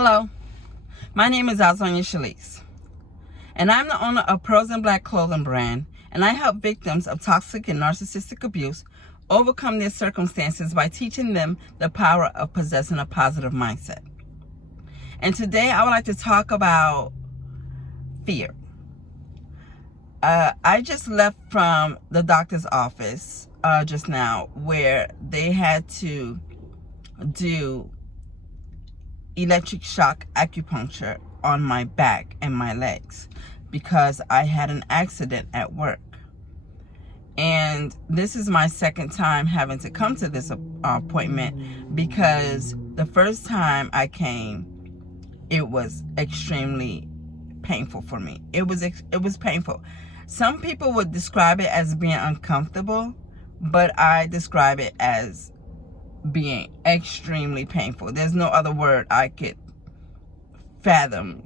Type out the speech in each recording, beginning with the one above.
Hello, my name is Alzonia Shalise, and I'm the owner of Pearls and Black clothing brand, and I help victims of toxic and narcissistic abuse overcome their circumstances by teaching them the power of possessing a positive mindset. And today I would like to talk about fear. I just left from the doctor's office just now, where they had to do electric shock acupuncture on my back and my legs because I had an accident at work. And this is my second time having to come to this appointment, because the first time I came, it was extremely painful for me. It was painful. Some people would describe it as being uncomfortable, but I describe it as being extremely painful. There's no other word I could fathom,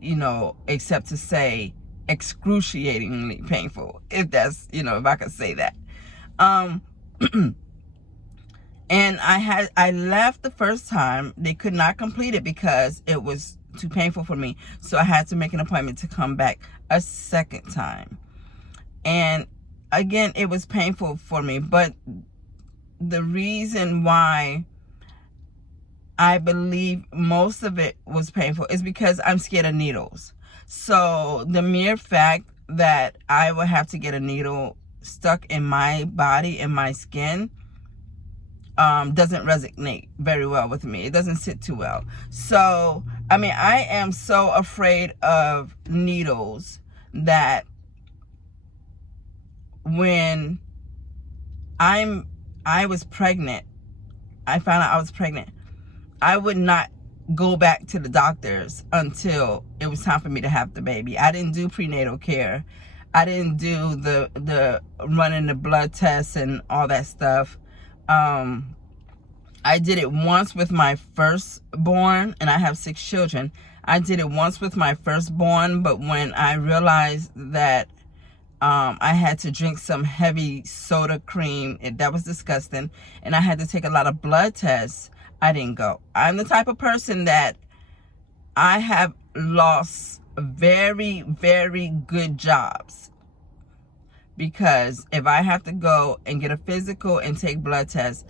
except to say excruciatingly painful, if that's, if I could say that. And I left the first time. They could not complete it because it was too painful for me. So I had to make an appointment to come back a second time. And again, it was painful for me. But the reason why I believe most of it was painful is because I'm scared of needles. So the mere fact that I would have to get a needle stuck in my body, in my skin, doesn't resonate very well with me. It doesn't sit too well. So, I am so afraid of needles that when I was pregnant, I found out I was pregnant, I would not go back to the doctors until it was time for me to have the baby. I didn't do prenatal care. I didn't do the running the blood tests and all that stuff. I did it once with my firstborn, and I have 6 children. I did it once with my firstborn, but when I realized that I had to drink some heavy soda cream, that was disgusting, and I had to take a lot of blood tests, I didn't go. I'm the type of person that I have lost very, very good jobs, because if I have to go and get a physical and take blood tests,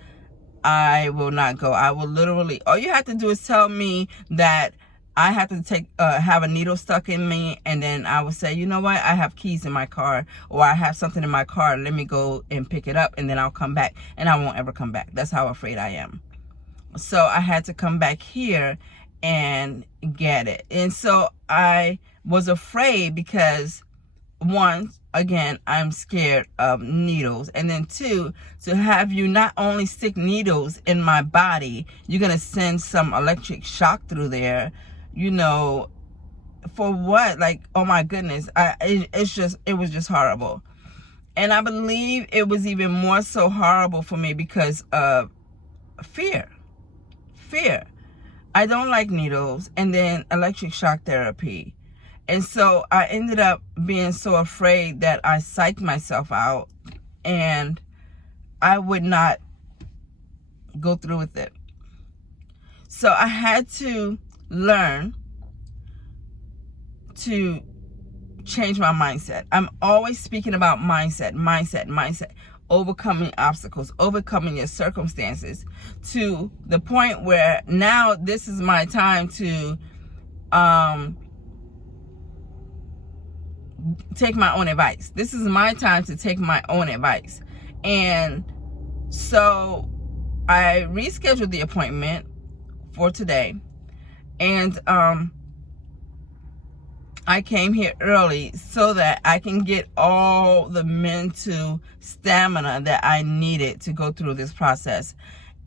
I will not go. I will literally, all you have to do is tell me that I have to have a needle stuck in me, and then I will say, you know what, I have keys in my car, or I have something in my car, let me go and pick it up, and then I'll come back, and I won't ever come back. That's how afraid I am. So I had to come back here and get it. And so I was afraid because, one, again, I'm scared of needles. And then 2, to have you not only stick needles in my body, you're going to send some electric shock through there, for what? Like, oh my goodness. It was just horrible. And I believe it was even more so horrible for me because of fear. I don't like needles, and then electric shock therapy. And so I ended up being so afraid that I psyched myself out, and I would not go through with it. So I had to learn to change my mindset. I'm always speaking about mindset. Overcoming obstacles, overcoming your circumstances, to the point where now this is my time to take my own advice. This is my time to take my own advice. And so I rescheduled the appointment for today, and I came here early so that I can get all the mental stamina that I needed to go through this process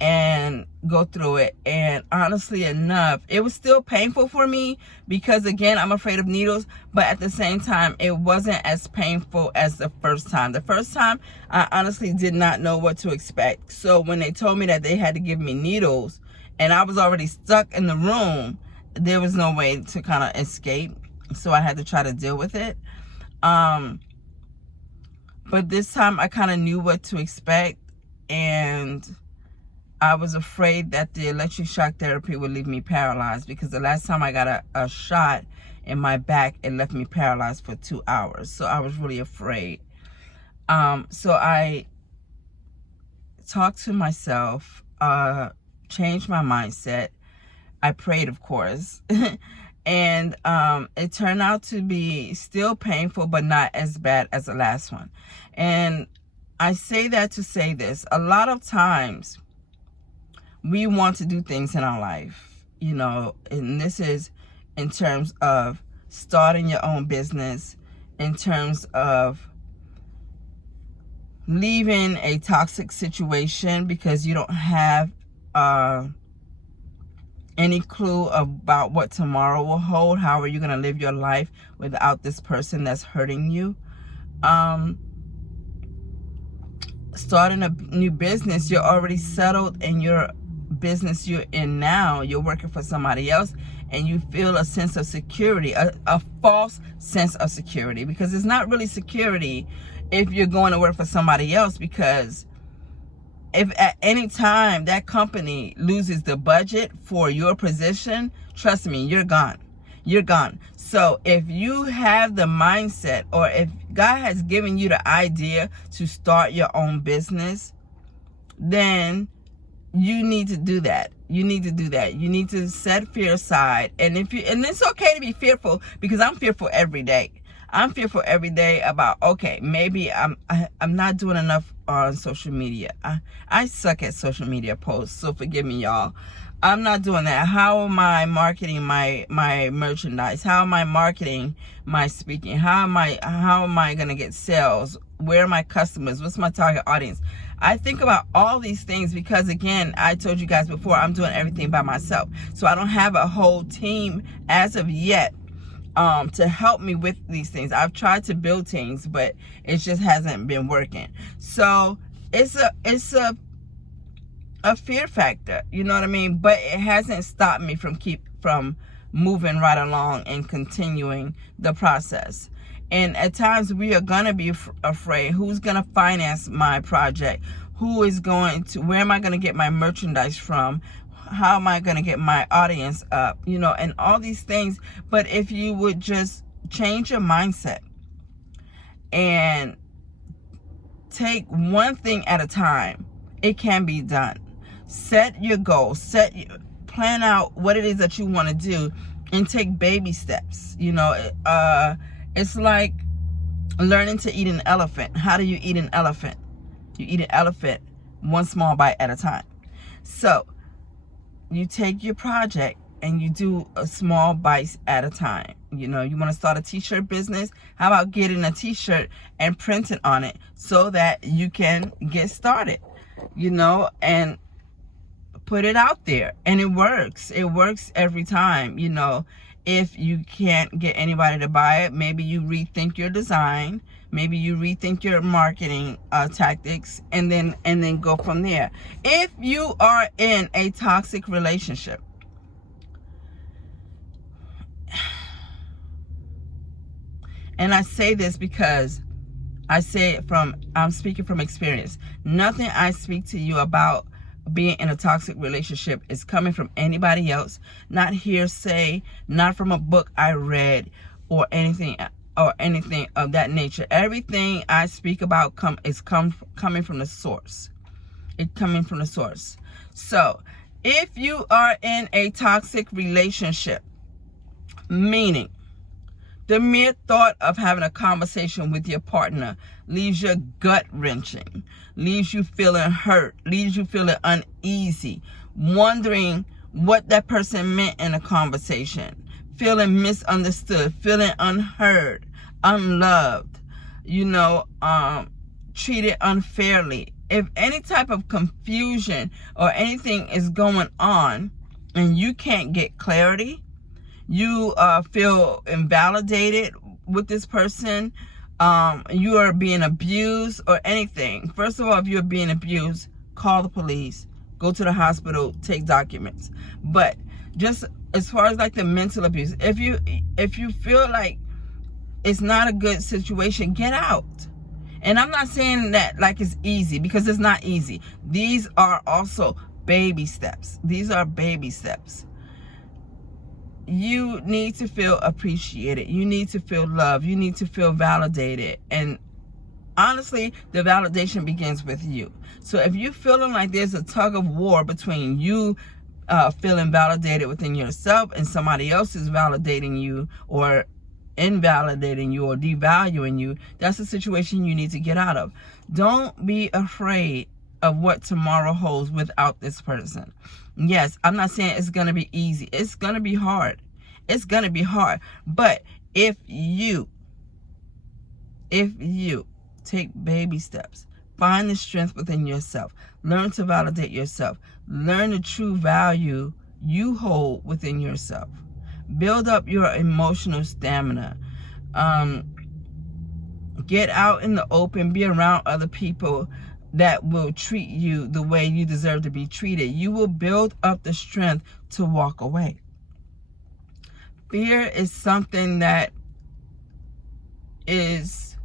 and go through it. And honestly enough, it was still painful for me because, again, I'm afraid of needles, but at the same time, it wasn't as painful as the first time. The first time, I honestly did not know what to expect. So when they told me that they had to give me needles and I was already stuck in the room, there was no way to kind of escape. So I had to try to deal with it. But this time I kind of knew what to expect, and I was afraid that the electric shock therapy would leave me paralyzed, because the last time I got a shot in my back, it left me paralyzed for 2 hours. So I was really afraid. So I talked to myself, changed my mindset. I prayed, of course. And it turned out to be still painful, but not as bad as the last one. And I say that to say this. A lot of times we want to do things in our life, you know, and this is in terms of starting your own business, in terms of leaving a toxic situation because you don't have any clue about what tomorrow will hold. How are you going to live your life without this person that's hurting you? Starting a new business, you're already settled in your business you're in now. You're working for somebody else, and you feel a sense of security, a false sense of security, because it's not really security if you're going to work for somebody else, because if at any time that company loses the budget for your position, trust me, you're gone. You're gone. So if you have the mindset, or if God has given you the idea to start your own business, then you need to do that. You need to do that. You need to set fear aside. And it's okay to be fearful, because I'm fearful every day. I'm fearful every day about, okay, maybe I'm not doing enough on social media. I suck at social media posts, so forgive me, y'all. I'm not doing that. How am I marketing my merchandise? How am I marketing my speaking? How am I gonna get sales? Where are my customers? What's my target audience? I think about all these things because, again, I told you guys before, I'm doing everything by myself. So I don't have a whole team as of yet to help me with these things. I've tried to build teams, but it just hasn't been working. So it's a fear factor, you know what I mean? But it hasn't stopped me from moving right along and continuing the process. And at times we are gonna be afraid. Who's gonna finance my project? Where am I gonna get my merchandise from? How am I going to get my audience up? You know, and all these things. But if you would just change your mindset and take one thing at a time, it can be done. Set your goals. Plan out what it is that you want to do, and take baby steps. You know, it's like learning to eat an elephant. How do you eat an elephant? You eat an elephant one small bite at a time. So you take your project and you do a small bites at a time. You know, you want to start a t-shirt business. How about getting a t-shirt and printing on it so that you can get started, you know, and put it out there. And it works. It works every time. You know, if you can't get anybody to buy it, maybe you rethink your design. Maybe you rethink your marketing tactics, and then go from there. If you are in a toxic relationship, and I say this because I'm speaking from experience. Nothing I speak to you about being in a toxic relationship is coming from anybody else, not hearsay, not from a book I read or anything of that nature. Everything I speak about coming from the source. It's coming from the source. So if you are in a toxic relationship, meaning the mere thought of having a conversation with your partner leaves your gut wrenching, leaves you feeling hurt, leaves you feeling uneasy, wondering what that person meant in a conversation, feeling misunderstood, feeling unheard, unloved, you know, treated unfairly. If any type of confusion or anything is going on and you can't get clarity, you feel invalidated with this person, you are being abused or anything. First of all, if you're being abused, call the police, go to the hospital, take documents. But just as far as like the mental abuse, if you feel like it's not a good situation, get out. And I'm not saying that like it's easy, because it's not easy. These are also baby steps. These are baby steps. You need to feel appreciated. You need to feel loved. You need to feel validated. And honestly, the validation begins with you. So if you're feeling like there's a tug of war between you feeling validated within yourself and somebody else is validating you or invalidating you or devaluing you, that's a situation you need to get out of. Don't be afraid of what tomorrow holds without this person. Yes, I'm not saying it's going to be easy. It's going to be hard. It's going to be hard. But if you take baby steps, find the strength within yourself, learn to validate yourself, learn the true value you hold within yourself, build up your emotional stamina, get out in the open, be around other people that will treat you the way you deserve to be treated. You will build up the strength to walk away. Fear is something that is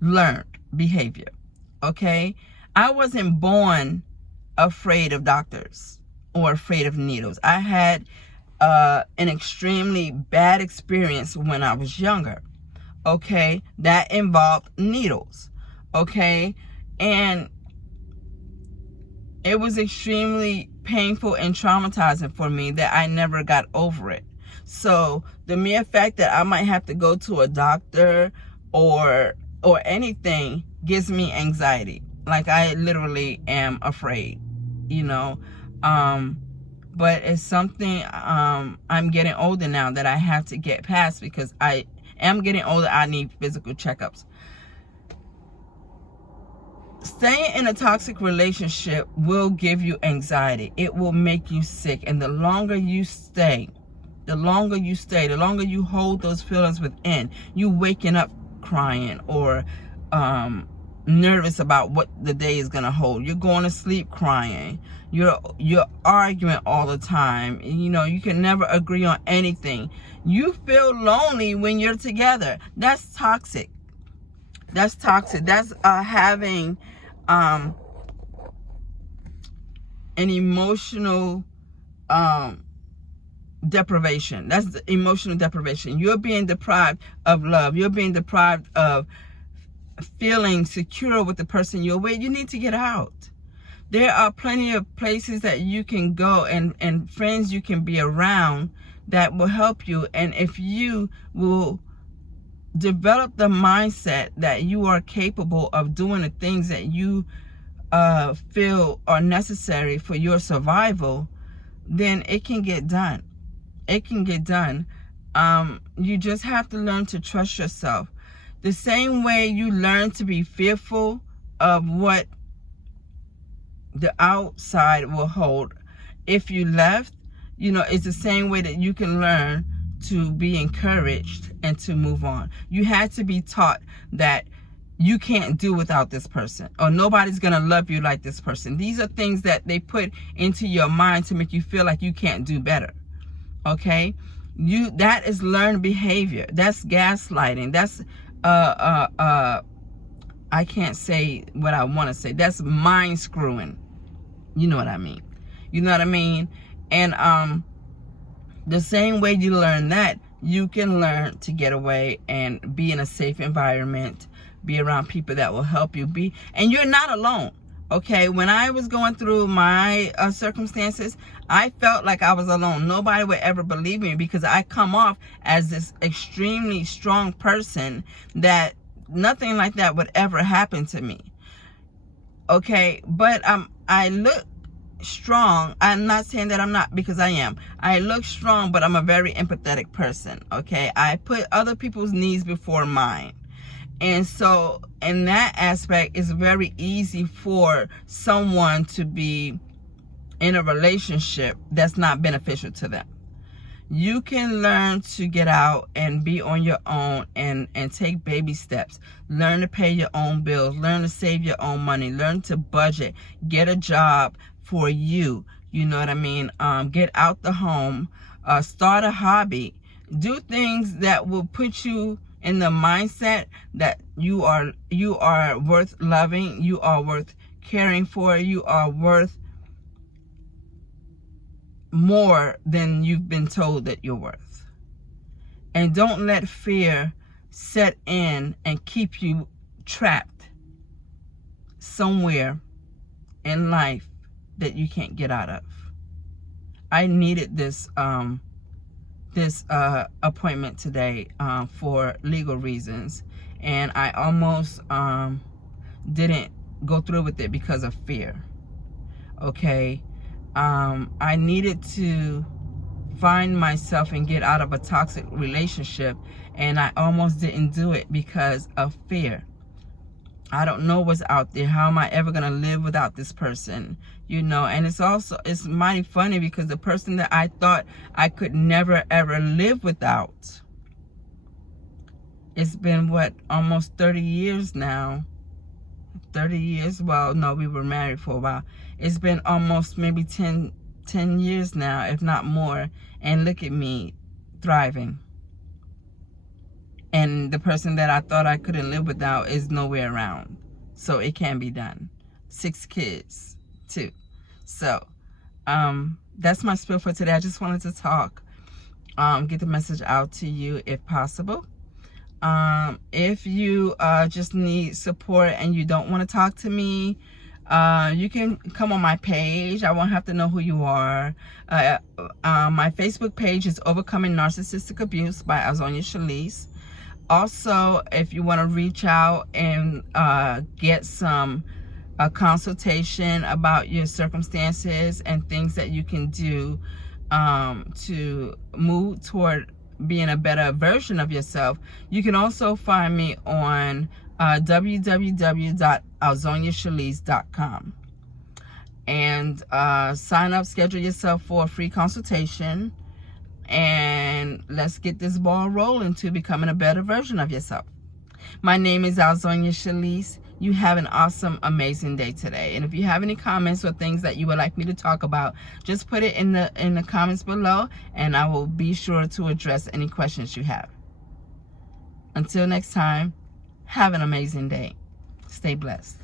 learned behavior, okay? I wasn't born afraid of doctors or afraid of needles. I had an extremely bad experience when I was younger, okay? That involved needles, okay? And it was extremely painful and traumatizing for me that I never got over it. So the mere fact that I might have to go to a doctor or anything gives me anxiety. Like, I literally am afraid, you know. But it's something I'm getting older now that I have to get past, because I am getting older. I need physical checkups. Staying in a toxic relationship will give you anxiety. It will make you sick. And the longer you stay, the longer you hold those feelings within, you waking up crying or nervous about what the day is going to hold. You're going to sleep crying. You're arguing all the time. You know, you can never agree on anything. You feel lonely when you're together. That's toxic. That's toxic. That's having an emotional deprivation. That's the emotional deprivation. You're being deprived of love. You're being deprived of feeling secure with the person you're with. You need to get out. There are plenty of places that you can go and friends you can be around that will help you. And if you will develop the mindset that you are capable of doing the things that you feel are necessary for your survival, then it can get done. It can get done. You just have to learn to trust yourself. The same way you learn to be fearful of what the outside will hold if you left, you know, it's the same way that you can learn to be encouraged and to move on. You had to be taught that you can't do without this person, or nobody's gonna love you like this person. These are things that they put into your mind to make you feel like you can't do better. Okay? That is learned behavior. That's gaslighting. That's I can't say what I want to say. That's mind screwing. You know what I mean? You know what I mean? And the same way you learn that, you can learn to get away and be in a safe environment, be around people that will help you be, and you're not alone. Okay, when I was going through my circumstances, I felt like I was alone. Nobody would ever believe me, because I come off as this extremely strong person that nothing like that would ever happen to me. Okay, but I look strong. I'm not saying that I'm not, because I am. I look strong, but I'm a very empathetic person. Okay, I put other people's needs before mine. And so in that aspect, it's very easy for someone to be in a relationship that's not beneficial to them. You can learn to get out and be on your own and take baby steps. Learn to pay your own bills. Learn to save your own money. Learn to budget. Get a job for you. You know what I mean? Get out the home. Start a hobby. Do things that will put you in the mindset that you are worth loving, you are worth caring for, you are worth more than you've been told that you're worth. And don't let fear set in and keep you trapped somewhere in life that you can't get out of. I needed this appointment today for legal reasons, and I almost didn't go through with it because of fear. Okay, I needed to find myself and get out of a toxic relationship, and I almost didn't do it because of fear. I don't know what's out there. How am I ever going to live without this person? You know, and it's mighty funny because the person that I thought I could never ever live without, it's been what, almost 30 years now. 30 years, well, no, we were married for a while. It's been almost maybe 10 years now, if not more, and look at me thriving. And the person that I thought I couldn't live without is nowhere around. So it can be done. 6 kids, too. So, that's my spiel for today. I just wanted to talk, get the message out to you if possible. If you just need support and you don't want to talk to me, you can come on my page. I won't have to know who you are. My Facebook page is Overcoming Narcissistic Abuse by Alzonia Shalise. Also, if you want to reach out and get some consultation about your circumstances and things that you can do to move toward being a better version of yourself, you can also find me on www.alzoniashalise.com and sign up, schedule yourself for a free consultation, and let's get this ball rolling to becoming a better version of yourself. My name is Alzonia Shalise. You have an awesome, amazing day today. And if you have any comments or things that you would like me to talk about, just put it in the comments below, and I will be sure to address any questions you have. Until next time, have an amazing day. Stay blessed.